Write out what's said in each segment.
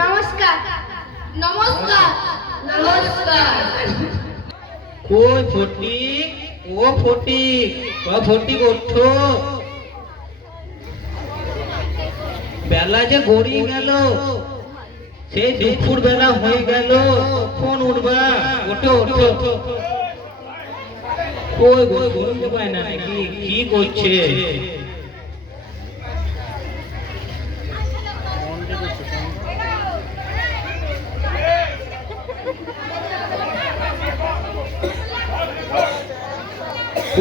নমস্কার নমস্কার নমস্কার। কই ফটিক, ও ফটিক, ফটিক ওঠো, বেলা যে গড়িয়ে গেল, সেই দুপুর বেলা হয়ে গেল, কখন উঠবা? ওঠো ওঠো। কই গো ঘুম পায় না নাকি? কি করছে?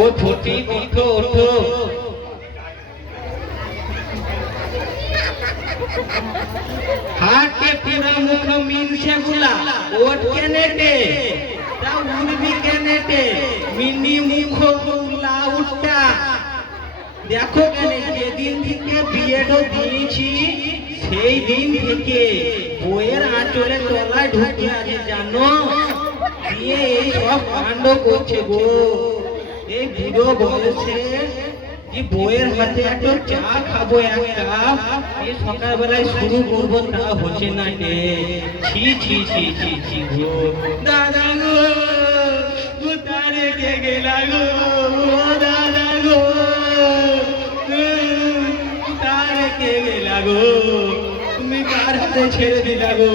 ও ফটিক ওঠো ওঠো। হাটে পুরা মুখ মিনছে গুলা, ওট কেনেটে তা উড়বি কেনেটে, মিনি মুখ গুলা উঠটা দেখো কেনে। যেদিন থেকে বিয়েটা দিয়েছি সেই দিন থেকে বইয়ের আঁচলে তলায় ঢুকে আছে জানো, দিয়ে এই সব কাণ্ড করছে গো। এই বুড়ো বয়সে যে বইয়ের হাতে একটা চা খাবো এক কাপ, এই সকালবেলায় শুরু করবো তা হচ্ছে না রে। ছি ছি ছি ছি ছি গো। দাদা গো, কোথায় রেখে গেলা গো? দাদা গো, কোথায় রেখে গেলা গো? তুমি কার হাতে ছেড়ে দিলা গো?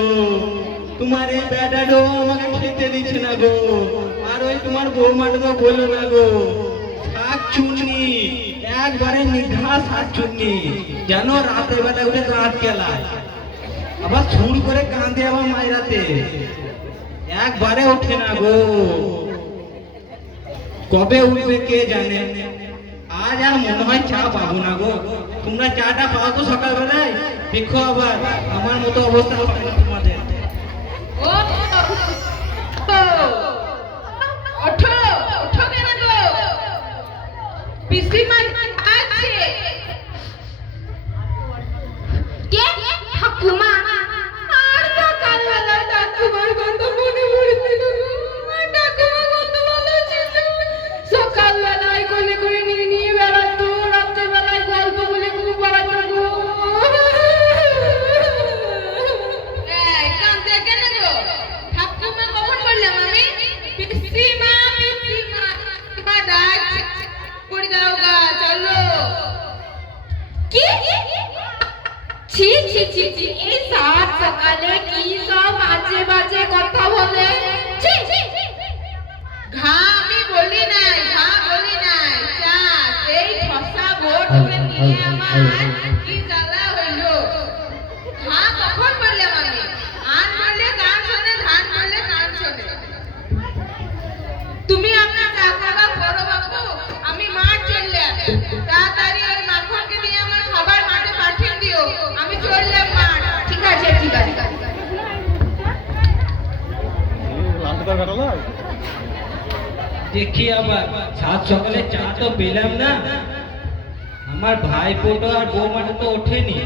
তোমার এই বেটাটাও আমাকে খেতে দিচ্ছে না গো। আর ওই তোমার বৌমাটাকে বলো না গো, শাক চুন্নি একবারে নিঘা শাক চুন্নি, যেন রাতের বেলা উঠে দাঁত কেলায়, আবার সুর করে কাঁদে আবার মায়েরাতে, একবারে ওঠে না গো। কবে উঠবে কে জানে। আজ আর মনে হয় চা পাবো না গো। তোমরা চাটা পাও তো সকালবেলায়? দেখো আবার আমার মতো অবস্থা হবে না তোমাদের। ওঠো ওঠো কেন গো? পিসিমা আছে কে? ঠাকুমা। আর সকালবেলা ঠাকুমার কথা মনে পড়ছিল গো। ঠাকুমা কত ভালো ছিল, সকালবেলায় কোলে করে নিয়ে নিয়ে বেড়াতো, রাত্রেবেলায় গল্প বলে খুব বেড়াতো গো। এই কাঁদতে কেন গো? ঠাকুমা কখন বললাম আমি? পিসিমা পিসিমা মা ডাকছে, পড়ে দাও গা, চলো। কি? ছি ছি ছি ছি, এই সাত সকালে কি সব বাজে বাজে কথা বলে। ছি ঘা আমি বলি নাই, ঘা বলি নাই, চা এই ঠসা ভোট করে নিয়ে আমার কি জ্বালা হইলো। ঘা কখন বললাম আমি? আন বললে গান শোনে, ধান বললে কান শোনে। তুমি আপনার চা খাওয়া করো বাবু, আমি মাঠ চললাম। তাড়াতাড়ি ওই মাখনকে দিয়ে আমার খাবার মাঠে পাঠিয়ে দিও, আমি চললাম মাঠ। ঠিক আছে ঠিক আছে। দেখি আবার সাত সকালে চা তো পেলাম না, আমার ভাইপোটো আর বৌমাটা তো ওঠেনি।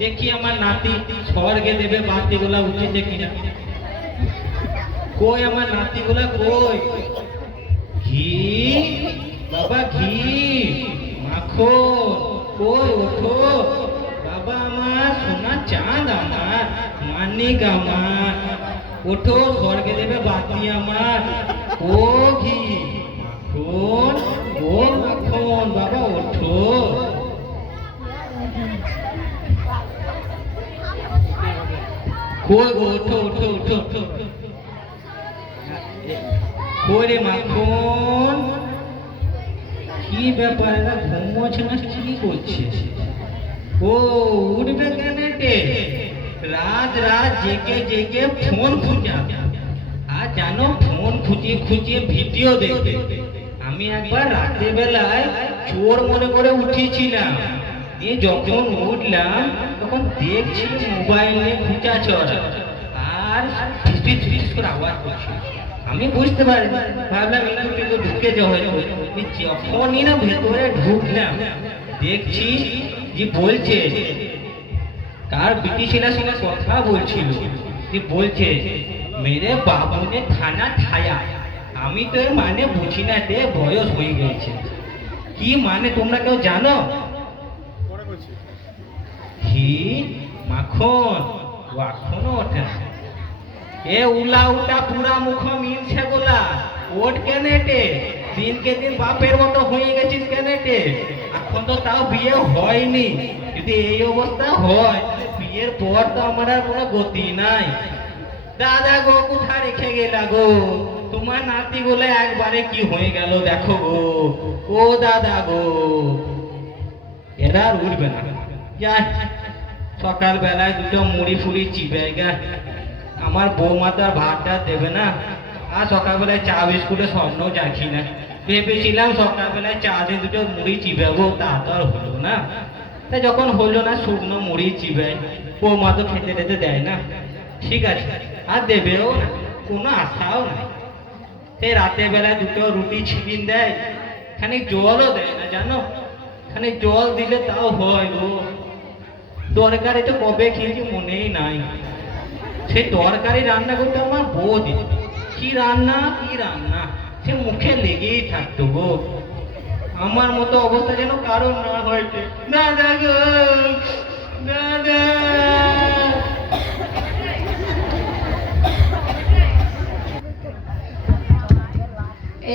দেখি আমার নাতি স্বর্গে দেবে বাতিগুলা উঠেছে কিনা। কই আমার নাতিগুলা কই? ঘি বাবা, ঘি মাখন কই? ওঠো বাবা, আমার সোনা চাঁদ, আমার মানিক, আমার ওঠো, স্বর্গে দেবে বাতি আমার। ও ঘি মাখন, ও মাখন বাবা ওঠো। কই গো? ওঠো ওঠো ওঠো ওঠো। কই রে মাখন? কি ব্যাপার, এরা ঘুমোচ্ছে না কি করছে? ও উঠবে কেনেটে? রাত রাত জেগে জেগে ফোন খুঁজা, আর জানো ফোন খুঁজিয়ে খুঁজিয়ে ভিডিও দেখতে। আমি একবার রাতের বেলায় চোর মনে করে উঠেছিলাম, দিয়ে যখন উঠলাম তখন দেখছি মোবাইলে খুঁজা চড়া, আর ফিস ফিস করে আওয়াজ করছে। আমি বুঝতে পারি, ভাবলাম একটু ঢুকে যাওয়া হয়তো। যখনই না ভেতরে ঢুকলাম দেখছি যে বলছে, তার বিটি ছেলের সঙ্গে কথা বলছিল, যে বলছে মেরে বাবু ने थाना ठाया। আমি তো এর মানে বুঝি না রে, বয়স হয়ে গেছে। কি মানে তোমরা কেউ জানো? ঘি মাখন ও এখনো ওঠে না। এ উলা উটা পুরা মুখ মিলছে গোলা, ওঠ কেনেটে? দিনকে দিন বাপের মতো হয়ে গেছিস কেনেটে? এখন তো তাও বিয়ে হয়নি, যদি এই অবস্থা হয় বিয়ের পর তো আমার আর কোনো গতি নাই। দাদা গো, কোথায় রেখে গেলা গো? তোমার নাতি বলে একবারে কি হয়ে গেল দেখো গো। ও দাদা গো, এরা আর উঠবে না। যাই, সকাল বেলায় দুটো মুড়ি ফুড়ি চিবে গা। আমার বৌমা তো আর ভাতটা দেবে না, আর সকালবেলায় চা বিস্কুটের স্বপ্ন রাখি না। ভেবেছিলাম সকালবেলায় চা দিয়ে দুটো মুড়ি চিবাবো, তা তো আর হলো না। তা যখন হলো না, শুকনো মুড়ি চিবাই, বৌমা তো খেতে টেতে দেয় না। ঠিক আছে, আর দেবেও না, কোনো আশাও নাই। সে রাতের বেলায় দুটো রুটি ছিলিন দেয়, খানিক জলও দেয় না জানো। খানিক জল দিলে তাও হয় গো। তরকারি তো কবে খেয়েছি মনেই নাই। সেই তরকারি রান্না করতে আমার বৌদি, কি রান্না কি রান্না, সে মুখে লেগেই থাকতো গো। আমার মতো অবস্থা যেন কারণ না হয়েছে। দাদা গো, দাদা।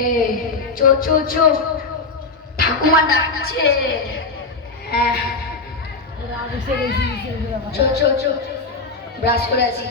এই চো চো চো, ঠাকুমা ডাকছে। হ্যাঁ, চো চো চো, ব্রাশ করে আসি।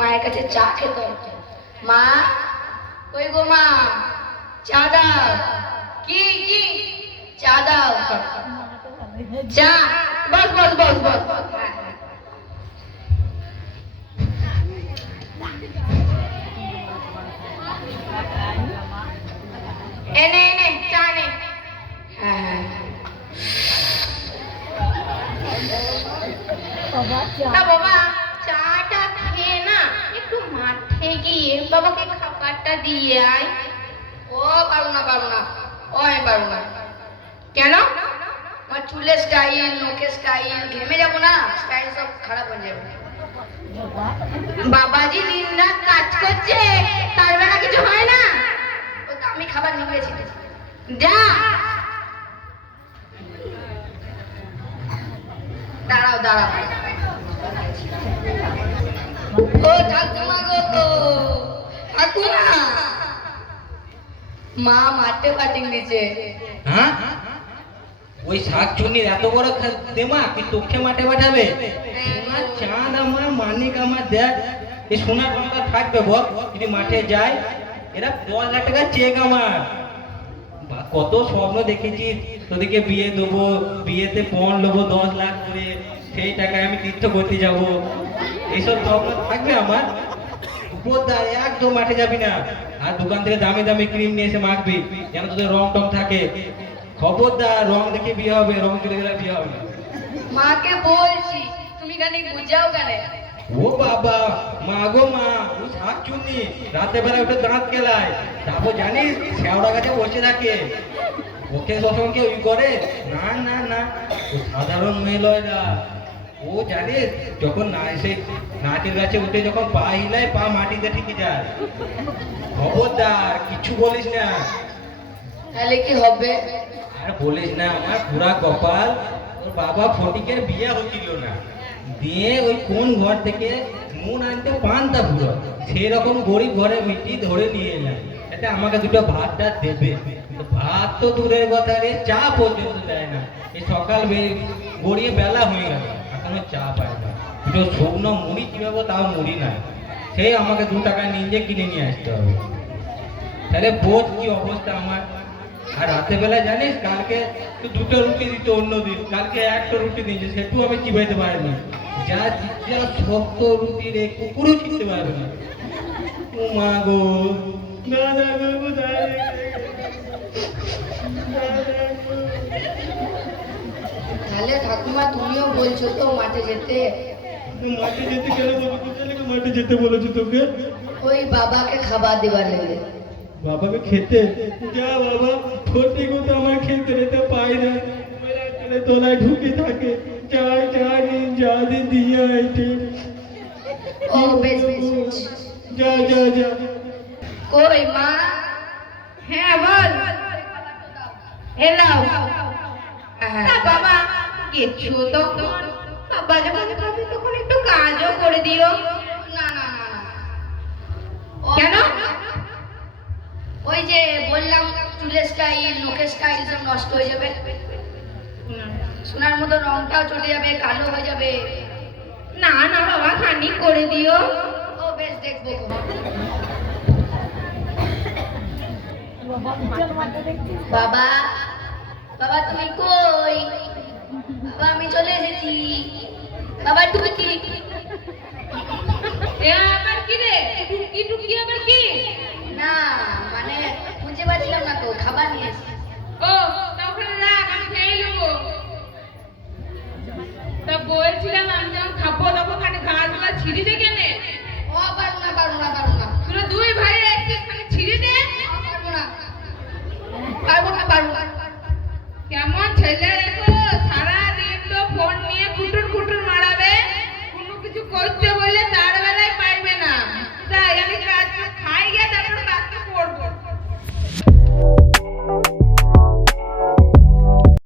মায়ের কাছে চা খেতে হতো। মা, কই গো মা, চা দাও। কি কি চা দাও? চা, বস বস বস বস। এনে এনে চা নে। হ্যাঁ, না বাবা, চাটা খেয়ে না একটু মাঠে গিয়ে বাবাকে খাবারটা দিয়ে আয়। ও পারবো না, পারবো না, ও আমি পারবো না। কেন? আমার চুলের স্টাইল, নখের স্টাইল, ঘেমে যাবো না, স্টাইল সব খারাপ হয়ে যাবে। বাবাজি দিন রাত কাজ করছে, তার বেলা কিছু হয় না। ও তো আমি খাবার নিয়ে গেছি, যা। দাঁড়াও দাঁড়াও। ও ঠাকুমা গো, ঠাকুমা, মা মাঠে পাঠিয়ে দিয়েছে। হ্যাঁ, ওই শাক চুনির এত বড় দেমা কি তোকে মাঠে পাঠাবে? সোনার চাঁদ আমার, মানিক আমার, দেখ এই সোনার টাকা থাকবে বল যদি মাঠে যায়? এরা 10 লাখ টাকা চেক আমার। কত স্বপ্ন দেখেছি তোদেরকে বিয়ে দেবো, বিয়েতে পণ নেবো 10 লাখ করে, সেই টাকায় আমি তীর্থ করতে যাব। এইসব স্বপ্ন থাকবে আমার? উপরদার একদম মাঠে যাবি না, আর দোকান থেকে দামি দামি ক্রিম নিয়ে এসে মাখবি যেন তোদের রং টং থাকে। খবরদার, রং দেখে বিয়ে হবে, রং চলে গেলে বিয়ে হবে না। মাকে বলছি, তুমি কেন বুঝাও কেন? ও বাবা, মা গো মা, ও শাক চুন্নি রাতে বেলা উঠে দাঁত কেলায়, তারপর জানিস শেওড়া গাছে বসে থাকে। ওকে সবসময় কেউ করে না না না, ও সাধারণ মেয়ে লয় না। ও জানিস যখন না এসে নাচের গাছে উঠে যখন পা হিলায়, পা মাটিতে ঠিকই যায়। খবরদার, কিছু বলিস না। তাহলে কি হবে? আর বলিস না, আমার পুরা কপাল। ওর বাবা ফটিকের বিয়ে হচ্ছিল না, দিয়ে ওই কোন ঘর থেকে নুন আনতে পান্তা পুরো, সেরকম গরিব ঘরে মিটি ধরে নিয়ে এলাম, এটা আমাকে দুটো ভাতটা দেবে। ভাত তো দূরের কথা রে, চা পর্যন্ত দেয় না। এই সকাল গড়িয়ে বেলা হয়ে গেল, এখনো চা পায় না। দুটো শুকনো মুড়ি কিভাবে, তাও মুড়ি না, সেই আমাকে 2 টাকা নিয়ে কিনে নিয়ে আসতে হবে। তাহলে বোঝ কি অবস্থা আমার। আর রাতে বেলা জানিস কালকে তো 2টো রুটি দিত, অন্যদিন কালকে 1টো রুটি দিয়েছে, সেটু আমি চিবাইতে পারিনি। যা দিচ্ছে শক্ত রুটি রে, কুকুরও চিনতে পারবে না। ও মা গো, দাদা গো, দাদা গো। ঠাকুমা তুমিও বলছো তো মাঠে যেতে? মাঠে যেতে গেলে বাবা কোথায় লেগে মাঠে যেতে বলেছো তোকে? ওই বাবাকে খাবার দেবার লেগে। বাবাকে খেতে? যা বাবা, ঠোঁটে তো আমার খেতে রেতে পাই না, তোলায় ঢুকে থাকে। যাই যাই যা দিন দিয়ে আইটে। ও বেশ বেশ। যা যা যা। কই মা? হ্যাঁ বল। এলাও। তা বাবা গেছো তখন, বাবা যখন খাবে তখন একটু কাজও করে দিও। না না না না। কেন? ওই যে বললাম চুলের স্টাইল, নখের স্টাইল সব নষ্ট হয়ে যাবে। সোনার মতো রংটাও চলে যাবে, কালো হয়ে যাবে। না না বাবা, খানি করে দিও। ও বেশ, দেখবো। বাবা, বাবা তুমি কই? বাবা আমি চলে এসেছি। বাবা টুকি। এ আবার কি রে? টুকি টুকি আবার কি? না মানে বুঝতে পারছিলাম না তো, খাবার নিয়ে এসেছি। ও তা ওখানে রাখ, আমি খেয়ে নেবো। তা বলছিলাম আমি যখন খাবো তখন খালি গাছগুলা ছিঁড়ি দে কেন? ও পারবো না পারবো না পারবো না তোরা দুই ভাই একটু খালি ছিঁড়ি দে। পারবো না পারবো না পারবো না। কেমন ছেলে দেখো, সারা দিন তো ফোন নিয়ে কুটুর কুটুর মারাবে, কোনো কিছু করতে বলে তার